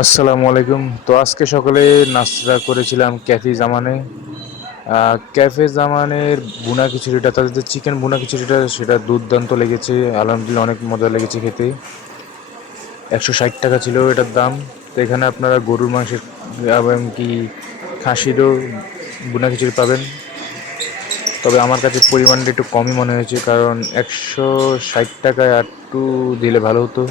আসসালামু আলাইকুম। তো আজকে সকালে নাস্তা করেছিলাম ক্যাফে জামানে। ক্যাফে জামানের ভুনা খিচুড়িটা, তাদের যে চিকেন ভুনা খিচুড়িটা, সেটা দুর্দান্ত লেগেছে। আলহামদুলিল্লাহ, অনেক মজা লেগেছে খেতে। 160 টাকা ছিল এটার দাম। তো এখানে আপনারা গরুর মাংসের এবং কি খাসিরও ভুনা খিচুড়ি পাবেন। তবে আমার কাছে পরিমাণটা একটু কমই মনে হয়েছে, কারণ 160 টাকায় আর একটু দিলে ভালো হতো।